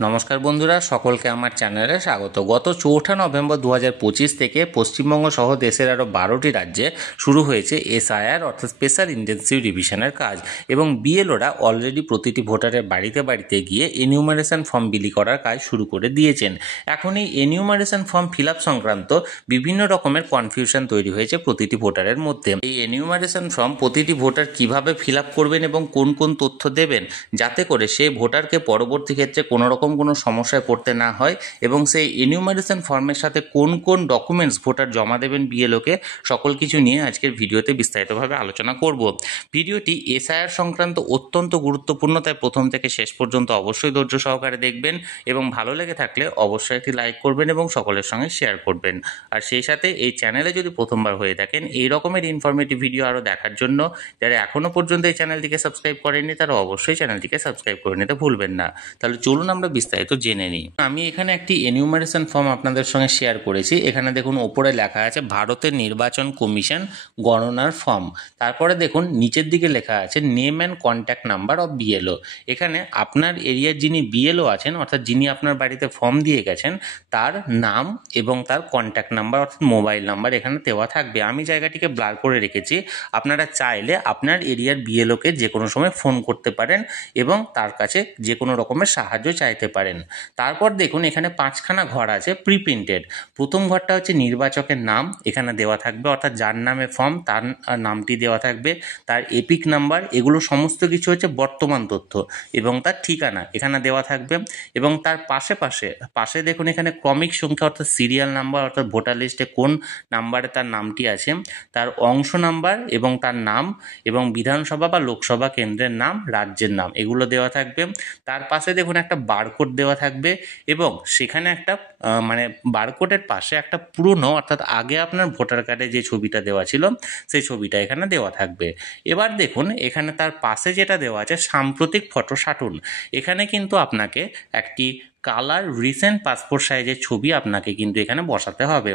নমস্কার বন্ধুরা, সকলকে আমার চ্যানেলে স্বাগত। গত 4 নভেম্বর 2025 থেকে পশ্চিমবঙ্গ সহ দেশের আরও 12টি রাজ্যে শুরু হয়েছে এসআইআর অর্থাৎ স্পেশাল ইন্টেন্সিভ রিভিশনের কাজ, এবং বিএলওরা অলরেডি প্রতিটি ভোটারের বাড়িতে বাড়িতে গিয়ে এনিউমারেশন ফর্ম বিলি করার কাজ শুরু করে দিয়েছেন। এখন এই এনিউমারেশন ফর্ম ফিল আপ সংক্রান্ত বিভিন্ন রকমের কনফিউশন তৈরি হয়েছে প্রতিটি ভোটারের মধ্যে। এই এনিউমারেশন ফর্ম প্রতিটি ভোটার কিভাবে ফিল আপ করবেন এবং কোন কোন তথ্য দেবেন যাতে করে সেই ভোটারকে পরবর্তী ক্ষেত্রে কোনো রকম কোনো সমস্যায় পড়তে না হয়, এবং সেই এনিউমারেশন ফর্মের সাথে কোন কোন ডকুমেন্টস ভোটার জমা দেবেন বিএলওকে, সকল কিছু নিয়ে আজকের ভিডিওতে বিস্তারিতভাবে আলোচনা করব। ভিডিওটি এসআইআর সংক্রান্ত অত্যন্ত গুরুত্বপূর্ণ, তাই প্রথম থেকে শেষ পর্যন্ত অবশ্যই ধৈর্য সহকারে দেখবেন, এবং ভালো লেগে থাকলে অবশ্যই একটি লাইক করবেন এবং সকলের সঙ্গে শেয়ার করবেন। আর সেই সাথে এই চ্যানেলে যদি প্রথমবার হয়ে থাকেন এই রকমের ইনফরমেটিভ ভিডিও আরও দেখার জন্য যারা এখনও পর্যন্ত এই চ্যানেলটিকে সাবস্ক্রাইব করেননি তারা অবশ্যই চ্যানেলটিকে সাবস্ক্রাইব করে নিতে ভুলবেন না। তাহলে চলুন আমরা বিস্তারিত জেনে নিই। আমি এখানে একটি এনিউমারেশন ফর্ম আপনাদের সঙ্গে শেয়ার করেছি। এখানে দেখুন ওপরে লেখা আছে ভারতের নির্বাচন কমিশন গণনার ফর্ম। তারপরে দেখুন নিচের দিকে লেখা আছে name and contact number of BLO. এখানে আপনার এরিয়ার যিনি বিএলও আছেন অর্থাৎ যিনি আপনার বাড়িতে ফর্ম দিয়ে গেছেন তার নাম এবং তার কন্ট্যাক্ট নাম্বার অর্থাৎ মোবাইল নাম্বার এখানে দেওয়া থাকবে। আমি জায়গাটিকে ব্লার করে রেখেছি। আপনারা চাইলে আপনার এরিয়ার বিএলওকে যে কোনো সময় ফোন করতে পারেন এবং তার কাছে যে কোনো রকমের সাহায্য চাইতে পারেন। তারপর দেখুন এখানে 5খানা ঘর আছে প্রিপ্রিন্টেড। প্রথম ঘরটা হচ্ছে নির্বাচকের নাম এখানে দেওয়া থাকবে, অর্থাৎ যার নামে ফর্ম তার নামটি দেওয়া থাকবে, তার এপিক নাম্বার, এগুলো সমস্ত কিছু হচ্ছে বর্তমান তথ্য, এবং তার ঠিকানা এখানে দেওয়া থাকবে। এবং তার পাশে দেখুন এখানে ক্রমিক সংখ্যা অর্থাৎ সিরিয়াল নাম্বার, অর্থাৎ ভোটার লিস্টে কোন নাম্বারে তার নামটি আছে, তার অংশ নাম্বার এবং তার নাম, এবং বিধানসভা বা লোকসভা কেন্দ্রের নাম, রাজ্যের নাম, এগুলো দেওয়া থাকবে। তার পাশে দেখুন একটা বারকোড দেওয়া থাকবে, এবং সেখানে একটা বারকোডের পাশে একটা পুরনো অর্থাৎ আগে আপনার ভোটার কার্ডে যে ছবিটা দেওয়া ছিল সেই ছবিটা এখানে দেওয়া থাকবে। এবার দেখুন এখানে তার পাশে যেটা দেওয়া আছে সাম্প্রতিক ফটো সাটুন। এখানে কিন্তু আপনাকে একটি কালার রিসেন্ট পাসপোর্ট সাইজের ছবি আপনাকে কিন্তু এখানে বসাতে হবে।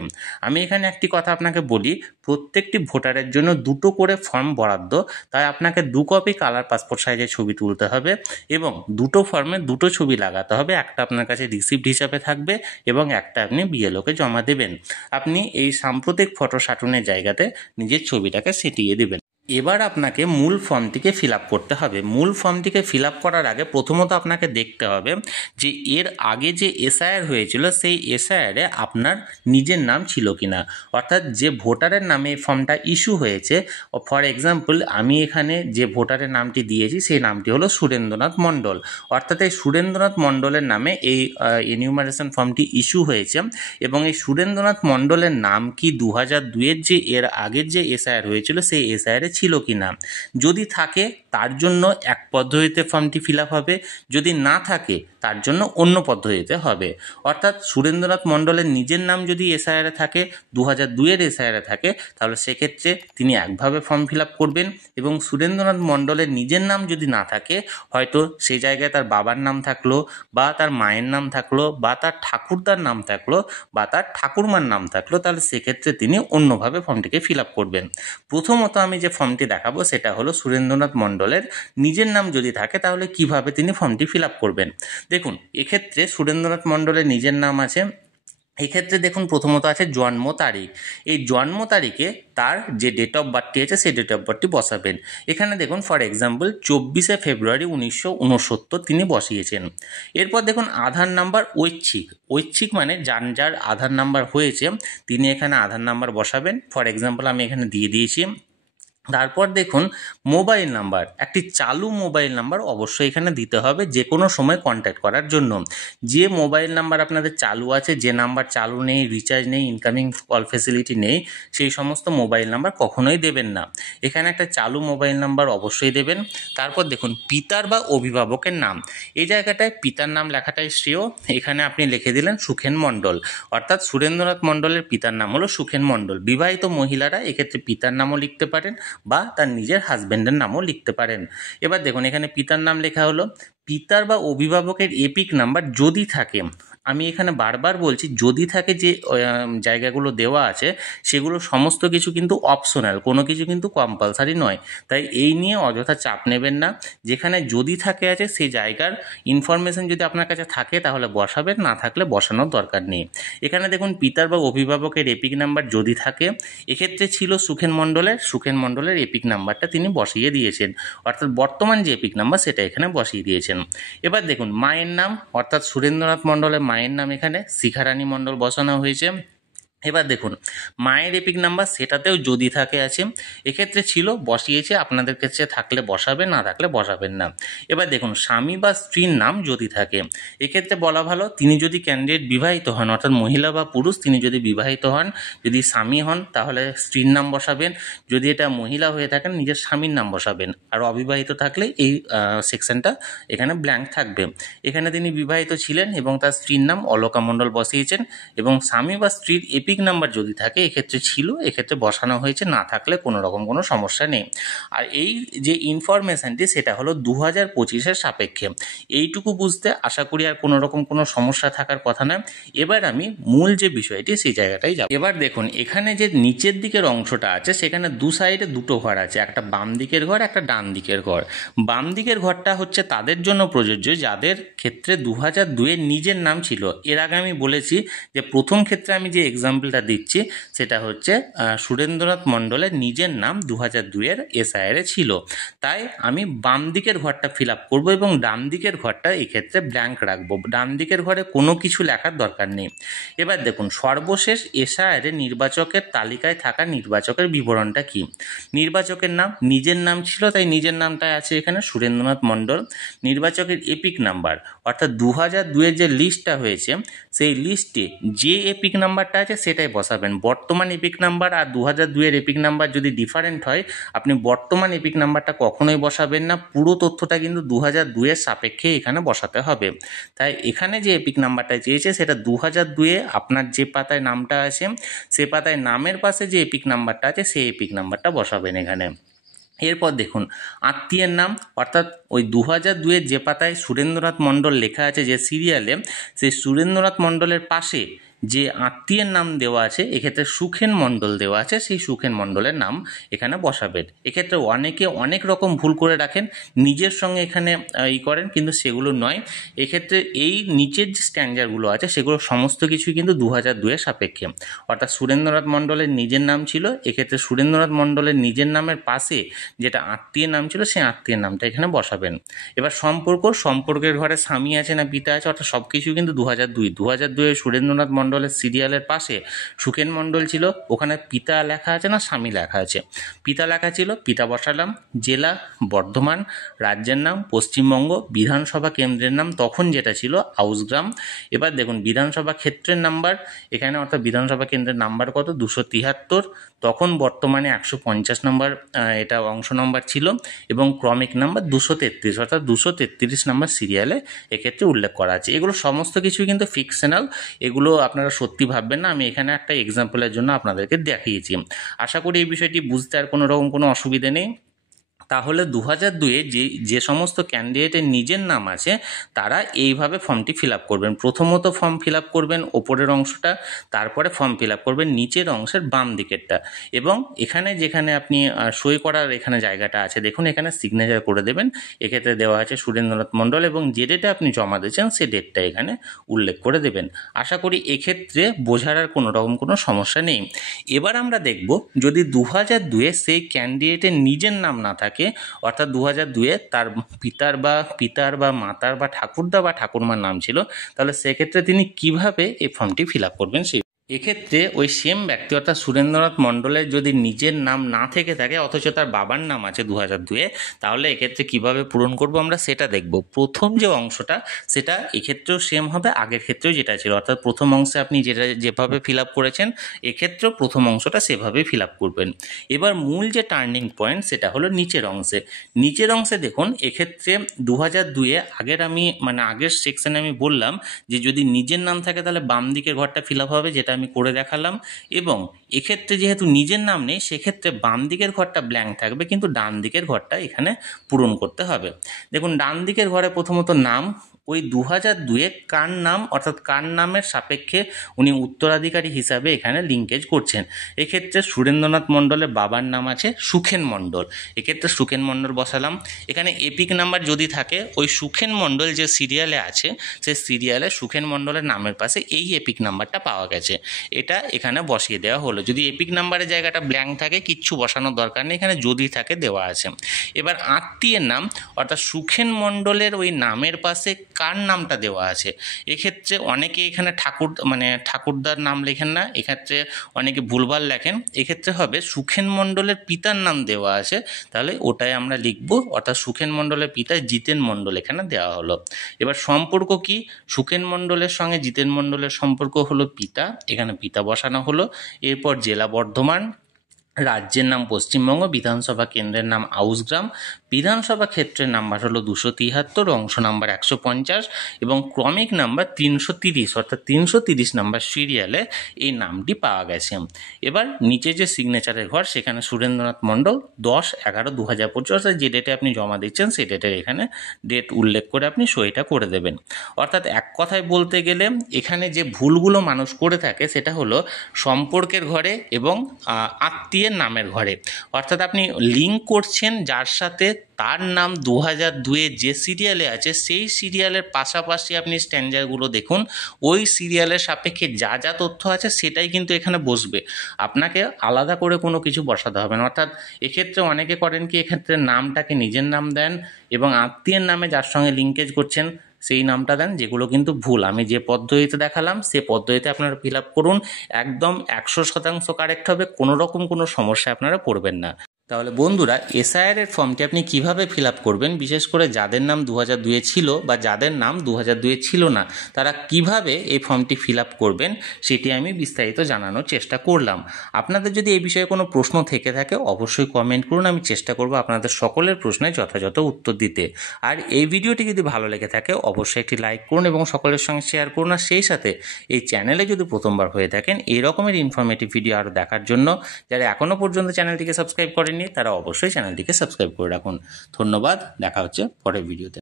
আমি এখানে একটি কথা আপনাকে বলি, প্রত্যেকটি ভোটারের জন্য 2টো করে ফর্ম বরাদ্দ, তাই আপনাকে 2 কপি কালার পাসপোর্ট সাইজের ছবি তুলতে হবে, এবং 2টো ফর্মে 2টো ছবি লাগাতে হবে। একটা আপনার কাছে রিসিপ্ট হিসাবে থাকবে এবং একটা আপনি বিএলওকে জমা দেবেন। আপনি এই সাম্প্রতিক ফটো সাটুনের জায়গাতে নিজের ছবিটাকে সেটিয়ে দেবেন। এবার আপনাকে মূল ফর্মটিকে ফিল আপ করতে হবে। মূল ফর্মটিকে ফিল আপ করার আগে প্রথমত আপনাকে দেখতে হবে যে এর আগে যে এসআইআর হয়েছিল সেই এসআইআরে আপনার নিজের নাম ছিল কিনা, অর্থাৎ যে ভোটারের নামে এই ফর্মটা ইস্যু হয়েছে। ফর এক্সাম্পল আমি এখানে যে ভোটারের নামটি দিয়েছি সেই নামটি হলো সুরেন্দ্রনাথ মণ্ডল, অর্থাৎ এই সুরেন্দ্রনাথ মণ্ডলের নামে এই এনিউমারেশন ফর্মটি ইস্যু হয়েছে, এবং এই সুরেন্দ্রনাথ মণ্ডলের নাম কি 2002-এর যে এর আগের যে এসআইআর হয়েছিল সেই এসআইআরে ছিল কিনা। যদি থাকে তার জন্য এক পদ্ধতিতে ফর্মটি ফিল আপ হবে, যদি না থাকে তার জন্য অন্য পদ্ধতিতে হবে। অর্থাৎ সুরেন্দ্রনাথ মণ্ডলের নিজের নাম যদি এসআইআরে থাকে, 2002-এর এসআইআরে থাকে, তাহলে সেক্ষেত্রে তিনি একভাবে ফর্ম ফিল আপ করবেন। এবং সুরেন্দ্রনাথ মণ্ডলের নিজের নাম যদি না থাকে, হয়তো সেই জায়গায় তার বাবার নাম থাকলো, বা তার মায়ের নাম থাকলো, বা তার ঠাকুরদার নাম থাকলো, বা তার ঠাকুরমার নাম থাকলো, তাহলে সেক্ষেত্রে তিনি অন্যভাবে ফর্মটিকে ফিল আপ করবেন। প্রথমত আমি যে ফর্মটি দেখাবো সেটা হলো সুরেন্দ্রনাথ মণ্ডলের নিজের নাম যদি থাকে তাহলে কিভাবে তিনি ফর্মটি ফিল আপ করবেন। দেখুন এক্ষেত্রে সুরেন্দ্রনাথ মণ্ডলের নিজের নাম আছে, এক্ষেত্রে দেখুন প্রথমত আছে জন্ম তারিখ। এই জন্ম তারিখে তার যে ডেট অফ বার্থটি আছে সেই ডেট অফ বার্থটি বসাবেন। এখানে দেখুন ফর এক্সাম্পল 24শে ফেব্রুয়ারি 1969 তিনি বসিয়েছেন। এরপর দেখুন আধার নাম্বার ঐচ্ছিক মানে যার আধার নাম্বার হয়েছে তিনি এখানে আধার নাম্বার বসাবেন। ফর এক্সাম্পল আমি এখানে দিয়ে দিয়েছি। তারপর দেখুন মোবাইল নাম্বার, একটি চালু মোবাইল নাম্বার অবশ্যই এখানে দিতে হবে যে কোনো সময় কন্ট্যাক্ট করার জন্য। যে মোবাইল নাম্বার আপনাদের চালু আছে, যে নাম্বার চালু নেই, রিচার্জ নেই, ইনকামিং কল ফেসিলিটি নেই, সেই সমস্ত মোবাইল নাম্বার কখনোই দেবেন না। এখানে একটা চালু মোবাইল নাম্বার অবশ্যই দেবেন। তারপর দেখুন পিতার বা অভিভাবকের নাম, এই জায়গাটায় পিতার নাম লেখাটাই শ্রেয়। এখানে আপনি লিখে দিলেন সুখেন মণ্ডল, অর্থাৎ সুরেন্দ্রনাথ মণ্ডলের পিতার নাম হলো সুখেন মণ্ডল। বিবাহিত মহিলারা এক্ষেত্রে পিতার নামও লিখতে পারেন বা তার নিজের হাজব্যান্ডের নামও লিখতে পারেন। এবার দেখুন এখানে পিতার নাম লেখা হলো, পিতার বা অভিভাবকের এপিক নাম্বার যদি থাকে, আমি এখানে বারবার বলছি যদি থাকে যে জায়গাগুলো দেওয়া আছে সেগুলো সমস্ত কিছু কিন্তু অপশনাল, কোনো কিছু কিন্তু কম্পালসারি নয়। তাই এই নিয়ে অযথা চাপ নেবেন না। যেখানে যদি থাকে আছে সেই জায়গার ইনফরমেশন যদি আপনার কাছে থাকে তাহলে বসাবেন, না থাকলে বসানোর দরকার নেই। এখানে দেখুন পিতার বা অভিভাবকের এপিক নাম্বার যদি থাকে, এক্ষেত্রে ছিল সুখেন মণ্ডলের এপিক নাম্বারটা তিনি বসিয়ে দিয়েছেন, অর্থাৎ বর্তমান যে এপিক নাম্বার সেটা এখানে বসিয়ে দিয়েছেন। এবার দেখুন মায়ের নাম, অর্থাৎ সুরেন্দ্রনাথ মণ্ডলের মায়ের নাম এখানে শিখারানী মণ্ডল বসানো হয়েছে। এবার দেখুন মায়ের এপিক নাম্বার সেটাতেও যদি থাকে আছে, এক্ষেত্রে ছিল বসিয়েছে, আপনাদের কাছে থাকলে বসাবেন, না থাকলে বসাবেন না। এবার দেখুন স্বামী বা স্ত্রীর নাম যদি থাকে, এক্ষেত্রে বলা ভালো তিনি যদি ক্যান্ডিডেট বিবাহিত হন, অর্থাৎ মহিলা বা পুরুষ তিনি যদি বিবাহিত হন, যদি স্বামী হন তাহলে স্ত্রীর নাম বসাবেন, যদি এটা মহিলা হয়ে থাকেন নিজের স্বামীর নাম বসাবেন, আর অবিবাহিত থাকলে এই সেকশনটা এখানে ব্ল্যাঙ্ক থাকবে। এখানে তিনি বিবাহিত ছিলেন এবং তার স্ত্রীর নাম অলকা মণ্ডল বসিয়েছেন, এবং স্বামী বা স্ত্রীর এপিক নাম্বার যদি থাকে এক্ষেত্রে ছিল, এক্ষেত্রে বসানো হয়েছে, না থাকলে কোনো রকম কোনো সমস্যা নেই। আর এই যে ইনফরমেশানটি সেটা হলো 2025-এর সাপেক্ষে। এইটুকু বুঝতে আশা করি আর কোনো রকম কোনো সমস্যা থাকার কথা না। এবার আমি মূল যে বিষয়টি সেই জায়গাটাই যাব। এবার দেখুন এখানে যে নিচের দিকের অংশটা আছে সেখানে দু সাইডে দুটো ঘর আছে, একটা বাম দিকের ঘর, একটা ডান দিকের ঘর। বাম দিকের ঘরটা হচ্ছে তাদের জন্য প্রযোজ্য যাদের ক্ষেত্রে 2002-এর নিজের নাম ছিল। এর আগে আমি বলেছি যে প্রথম ক্ষেত্রে আমি যে এক্সাম্পলটা দিচ্ছি সেটা হচ্ছে সুরেন্দ্রনাথ মণ্ডলের নিজের নাম 2002-এর এসআইআরে ছিল, তাই আমি বাম দিকের ঘরটা ফিল আপ করবো এবং ডান দিকের ঘরটা এক্ষেত্রে ব্ল্যাঙ্ক রাখবো। ডান দিকের ঘরে কোনো কিছু লেখার দরকার নেই। এবার দেখুন সর্বশেষ এসআইআরে নির্বাচকের তালিকায় থাকা নির্বাচকের বিবরণটা কি। নির্বাচকের নাম নিজের নাম ছিল, তাই নিজের নামটাই আছে এখানে সুরেন্দ্রনাথ মণ্ডল। নির্বাচকের এপিক নাম্বার, অর্থাৎ 2002-এর যে লিস্টটা হয়েছে সেই লিস্টে যে এপিক নাম্বারটা আছে সেটাই বসাবেন। বর্তমান এপিক নাম্বার আর 2002-এর এপিক নাম্বার যদি ডিফারেন্ট হয় আপনি বর্তমান এপিক নাম্বারটা কখনোই বসাবেন না। পুরো তথ্যটা কিন্তু 2002-এর সাপেক্ষে এখানে বসাতে হবে। তাই এখানে যে এপিক নাম্বারটা চেয়েছে সেটা 2002-এ আপনার যে পাতায় নামটা আছে সে পাতায় নামের পাশে যে এপিক নাম্বারটা আছে সেই এপিক নাম্বারটা বসাবেন এখানে। এরপর দেখুন আত্মীয়ের নাম, অর্থাৎ ওই 2002-এর যে পাতায় সুরেন্দ্রনাথ মণ্ডল লেখা আছে যে সিরিয়ালে, সেই সুরেন্দ্রনাথ মণ্ডলের পাশে যে আত্মীয়ের নাম দেওয়া আছে এক্ষেত্রে সুখেন মণ্ডল দেওয়া আছে, সেই সুখেন মণ্ডলের নাম এখানে বসাবেন। এক্ষেত্রে অনেকে অনেক রকম ভুল করে রাখেন, নিজের সঙ্গে এখানে করেন, কিন্তু সেগুলো নয়। এক্ষেত্রে এই নিচের যে স্ট্যান্ডার্ডগুলো আছে সেগুলো সমস্ত কিছুই কিন্তু 2002-এর সাপেক্ষে। অর্থাৎ সুরেন্দ্রনাথ মণ্ডলের নিজের নাম ছিল, এক্ষেত্রে সুরেন্দ্রনাথ মণ্ডলের নিজের নামের পাশে যেটা আত্মীয়ের নাম ছিল সেই আত্মীয়ের নামটা এখানে বসাবেন। এবার সম্পর্কের ঘরে স্বামী আছে না পিতা আছে, অর্থাৎ সব কিছু কিন্তু 2002-এ সুরেন্দ্রনাথ মণ্ডলের সিরিয়ালের পাশে সুখেন মণ্ডল ছিল, ওখানে পিতা লেখা আছে না স্বামী লেখা আছে। পিতা লেখা ছিল, পিতা বসালাম। জেলা বর্ধমান, রাজ্যের নাম পশ্চিমবঙ্গ, বিধানসভা কেন্দ্রের নাম তখন যেটা ছিল আউসগ্রাম। এবার দেখুন বিধানসভা ক্ষেত্রের নাম্বার এখানে, অর্থাৎ বিধানসভা কেন্দ্রের নাম্বার কত 273, তখন বর্তমানে 150 নম্বর এটা অংশ নম্বর ছিল, এবং ক্রমিক নাম্বার 233, অর্থাৎ 233 নম্বর সিরিয়ালে এক্ষেত্রে উল্লেখ করা আছে। এগুলো সমস্ত কিছু কিন্তু ফিকশনাল, এগুলো আপনারা সত্যি ভাববেন না। আমি এখানে একটা এক্সাম্পলের জন্য আপনাদেরকে দেখিয়েছি। আশা করি এই বিষয়টি বুঝতে আর কোনো রকম কোনো অসুবিধা নেই। তাহলে 2002-এ যে সমস্ত ক্যান্ডিডেটের নিজের নাম আছে তারা এইভাবে ফর্মটি ফিল আপ করবেন। প্রথমত ফর্ম ফিল আপ করবেন ওপরের অংশটা, তারপরে ফর্ম ফিল আপ করবেন নিচের অংশের বাম দিকেরটা, এবং এখানে যেখানে আপনি সই করার এখানে জায়গাটা আছে দেখুন এখানে সিগনেচার করে দেবেন। এক্ষেত্রে দেওয়া আছে সুরেন্দ্রনাথ মণ্ডল, এবং যে ডেটে আপনি জমা দিয়েছেন সে ডেটটা এখানে উল্লেখ করে দেবেন। আশা করি এক্ষেত্রে বোঝার আর কোনো রকম কোনো সমস্যা নেই। এবার আমরা দেখব যদি 2002-এ সেই ক্যান্ডিডেটের নিজের নাম না থাকে, অর্থাৎ 2002-এ তার পিতার বা মাতার বা ঠাকুরদা বা ঠাকুরমার নাম ছিল, তাহলে সেক্ষেত্রে তিনি কিভাবে এই ফর্মটি ফিল আপ করবেন। এক্ষেত্রে ওই সেম ব্যক্তি অর্থাৎ সুরেন্দ্রনাথ মণ্ডলের যদি নিজের নাম না থেকে থাকে অথচ তার বাবার নাম আছে 2002-এ, তাহলে এক্ষেত্রে কিভাবে পূরণ করব আমরা সেটা দেখব। প্রথম যে অংশটা সেটা এক্ষেত্রেও সেম হবে আগের ক্ষেত্রেও যেটা ছিল, অর্থাৎ প্রথম অংশে আপনি যেভাবে ফিল আপ করেছেন এক্ষেত্রেও প্রথম অংশটা সেভাবেই ফিল আপ করবেন। এবার মূল যে টার্নিং পয়েন্ট সেটা হলো নিচের অংশে দেখুন এক্ষেত্রে 2002-এ আগের সেকশনে আমি বললাম যে যদি নিজের নাম থাকে তাহলে বাম দিকের ঘরটা ফিল আপ হবে, যেটা আমি করে দেখালাম। এবং এক্ষেত্রে যেহেতু নিজের নাম নেই সেক্ষেত্রে বাম দিকের ঘরটা ব্ল্যাঙ্ক থাকবে, কিন্তু ডান দিকের ঘরটা এখানে পূরণ করতে হবে। দেখুন ডান দিকের ঘরে প্রথমত নাম, ওই 2002-এ কার নাম অর্থাৎ কার নামের সাপেক্ষে উনি উত্তরাধিকারী হিসাবে এখানে লিঙ্কেজ করছেন। এক্ষেত্রে সুরেন্দ্রনাথ মণ্ডলের বাবার নাম আছে সুখেন মণ্ডল, এক্ষেত্রে সুখেন মণ্ডল বসালাম। এখানে এপিক নাম্বার যদি থাকে ওই সুখেন মণ্ডল যে সিরিয়ালে আছে সেই সিরিয়ালে সুখেন মণ্ডলের নামের পাশে এই এপিক নাম্বারটা পাওয়া গেছে, এটা এখানে বসিয়ে দেওয়া হলো। যদি এপিক নাম্বারের জায়গাটা ব্ল্যাঙ্ক থাকে কিচ্ছু বসানোর দরকার নেই, এখানে যদি থাকে দেওয়া আছে। এবার আত্মীয়ের নাম অর্থাৎ সুখেন মণ্ডলের ওই নামের পাশে কার নামটা দেওয়া আছে। এক্ষেত্রে অনেকে এখানে ঠাকুরদার নাম লেখেন না, এক্ষেত্রে অনেকে ভুলভাল লেখেন। এক্ষেত্রে হবে সুখেন মণ্ডলের পিতার নাম দেওয়া আছে, তাহলে ওটাই আমরা লিখব, অর্থাৎ সুখেন মণ্ডলের পিতা জিতেন মণ্ডল এখানে দেওয়া হলো। এবার সম্পর্ক কি, সুখেন মণ্ডলের সঙ্গে জিতেন মণ্ডলের সম্পর্ক হলো পিতা, এখানে পিতা বসানো হলো। এরপর জেলা বর্ধমান, রাজ্যের নাম পশ্চিমবঙ্গ, বিধানসভা কেন্দ্রের নাম আউসগ্রাম, বিধানসভা ক্ষেত্রের নাম্বার হলো 273, অংশ নাম্বার 150 এবং ক্রমিক নাম্বার 330, অর্থাৎ 330 নাম্বার সিরিয়ালে এই নামটি পাওয়া গেছে। এবার নিচে যে সিগনেচারের ঘর সেখানে সুরেন্দ্রনাথ মণ্ডল 10/11/2025, অর্থাৎ যে ডেটে আপনি জমা দিচ্ছেন সেই ডেটের এখানে ডেট উল্লেখ করে আপনি সইটা করে দেবেন। অর্থাৎ এক কথায় বলতে গেলে এখানে যে ভুলগুলো মানুষ করে থাকে সেটা হলো সম্পর্কের ঘরে এবং আত্মীয় নামের ঘরে। অর্থাৎ আপনি লিঙ্ক করছেন যার সাথে তার নাম 2002-এ যে সিরিয়ালে আছে সেই সিরিয়ালের পাশাপাশি আপনি স্ট্যান্ডারগুলো দেখুন, ওই সিরিয়ালের সাপেক্ষে যা যা তথ্য আছে সেটাই কিন্তু এখানে বসবে, আপনাকে আলাদা করে কোনো কিছু বসাতে হবে না। অর্থাৎ এক্ষেত্রে অনেকে করেন কি, এক্ষেত্রে নামটাকে নিজের নাম দেন এবং আত্মীয়ের নামে যার সঙ্গে লিঙ্কেজ করছেন সেই নামটা দেন, যেগুলো কিন্তু ভুল। আমি যে পদ্ধতিতে দেখালাম সে পদ্ধতিতে আপনারা ফিল আপ করুন, একদম 100% কারেক্ট হবে, কোনো রকম কোনো সমস্যা আপনারা পড়বেন না। তাহলে বন্ধুরা এসআইআর এর ফর্মটি আপনি কিভাবে ফিল আপ করবেন, বিশেষ করে যাদের নাম 2002-এ ছিল বা যাদের নাম 2002-এ ছিল না তারা কিভাবে এই ফর্মটি ফিল আপ করবেন সেটি আমি বিস্তারিত জানানোর চেষ্টা করলাম। আপনাদের যদি এই বিষয়ে কোনো প্রশ্ন থেকে থাকে অবশ্যই কমেন্ট করুন, আমি চেষ্টা করব আপনাদের সকলের প্রশ্নের যথাযথ উত্তর দিতে। আর এই ভিডিওটি যদি ভালো লেগে থাকে অবশ্যই একটি লাইক করুন এবং সকলের সঙ্গে শেয়ার করুন। আর সেই সাথে এই চ্যানেলে যদি প্রথমবার হয়ে থাকেন এই রকমের ইনফরমেটিভ ভিডিও আরও দেখার জন্য যারা এখনও পর্যন্ত চ্যানেলটিকে সাবস্ক্রাইব করেন তারা অবশ্যই চ্যানেলটিকে সাবস্ক্রাইব করে রাখুন। ধন্যবাদ, দেখা হচ্ছে পরের ভিডিওতে।